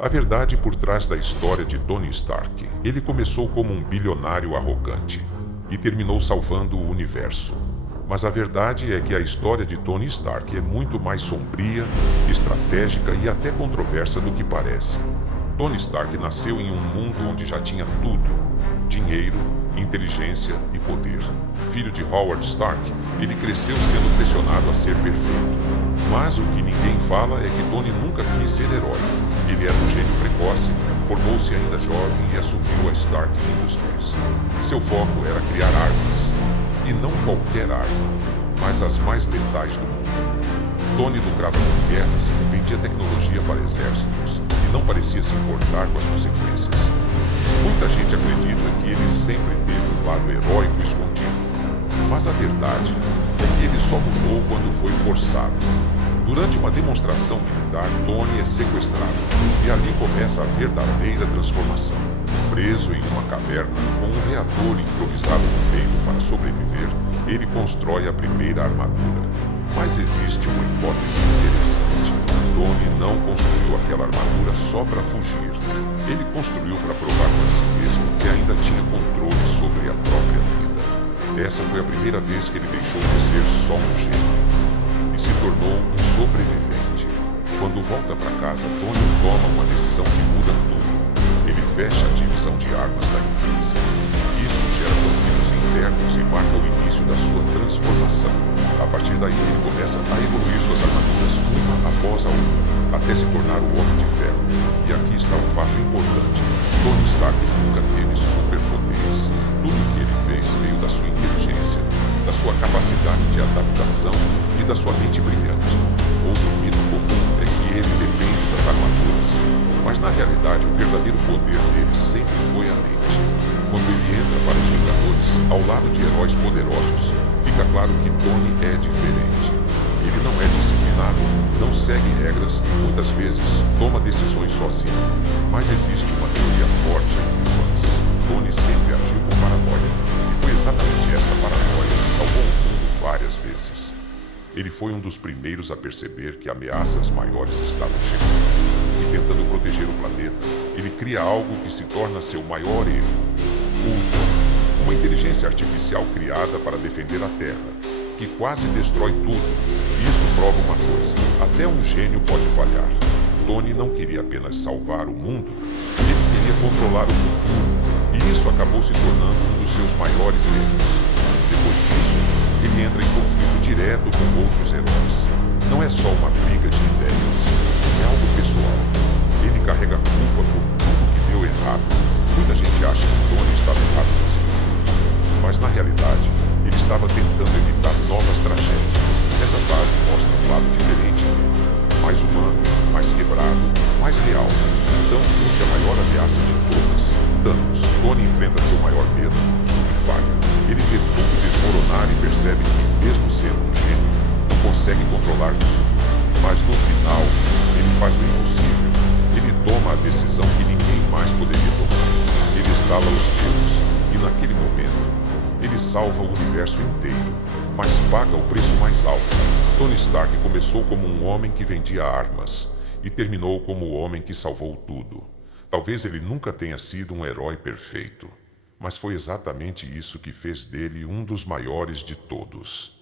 A verdade por trás da história de Tony Stark. Ele começou como um bilionário arrogante e terminou salvando o universo. Mas a verdade é que a história de Tony Stark é muito mais sombria, estratégica e até controversa do que parece. Tony Stark nasceu em um mundo onde já tinha tudo: dinheiro, inteligência e poder. Filho de Howard Stark, ele cresceu sendo pressionado a ser perfeito. Mas o que ninguém fala é que Tony nunca quis ser herói. Ele era um gênio precoce, formou-se ainda jovem e assumiu a Stark Industries. Seu foco era criar armas. E não qualquer arma, mas as mais letais do mundo. Tony lucrava com guerras, vendia tecnologia para exércitos e não parecia se importar com as consequências. Muita gente acredita que ele sempre teve um lado heróico escondido, mas a verdade é que ele só mudou quando foi forçado. Durante uma demonstração militar, Tony é sequestrado e ali começa a verdadeira transformação. Preso em uma caverna com um reator improvisado no peito para sobreviver, ele constrói a primeira armadura. Mas existe uma hipótese interessante. Tony não construiu aquela armadura só para fugir. Ele construiu para provar para si mesmo que ainda tinha controle sobre a própria vida. Essa foi a primeira vez que ele deixou de ser só um gênio e se tornou um sobrevivente. Quando volta para casa, Tony toma uma decisão que muda tudo. Ele fecha a divisão de armas da empresa. Isso gera conflitos internos e marca o início da sua transformação. A partir daí, ele começa a evoluir suas armaduras uma após a outra, até se tornar o Homem de Ferro. E aqui está um fato importante. Tony Stark nunca teve superpoderes. Tudo o que ele fez veio da sua inteligência, da sua capacidade de adaptação e da sua mente brilhante. Outro mito comum é que ele depende das armaduras, mas na realidade o verdadeiro poder dele sempre foi a mente. Quando ele entra para os Vingadores, ao lado de heróis poderosos, fica claro que Tony é diferente. Ele não é disciplinado, não segue regras e muitas vezes toma decisões sozinho. Mas existe uma teoria forte entre fãs. Tony sempre agiu com paranoia, e foi exatamente essa paranoia que salvou o mundo várias vezes. Ele foi um dos primeiros a perceber que ameaças maiores estavam chegando. E tentando proteger o planeta, ele cria algo que se torna seu maior erro: Ultron, uma inteligência artificial criada para defender a Terra, que quase destrói tudo. E isso prova uma coisa: até um gênio pode falhar. Tony não queria apenas salvar o mundo, ele queria controlar o futuro, e isso acabou se tornando um dos seus maiores erros. Depois disso, ele entra em conflito direto com outros heróis. Não é só uma briga de ideias, é algo pessoal. Ele carrega a culpa por tudo que deu errado. Muita gente acha que Tony estava errado nesse momento, mas na realidade, ele estava tentando evitar novas tragédias. Essa fase mostra um lado diferente dele, mais humano, mais quebrado, mais real. Então surge a maior ameaça de todas: Thanos. Tony enfrenta seu maior medo e falha. Ele vê tudo desmoronar e percebe que, mesmo sendo um gênio, não consegue controlar tudo. Mas no final, ele faz o impossível. Ele toma a decisão que ninguém mais poderia tomar. Ele estala os dedos e, naquele momento, ele salva o universo inteiro, mas paga o preço mais alto. Tony Stark começou como um homem que vendia armas e terminou como o homem que salvou tudo. Talvez ele nunca tenha sido um herói perfeito, mas foi exatamente isso que fez dele um dos maiores de todos.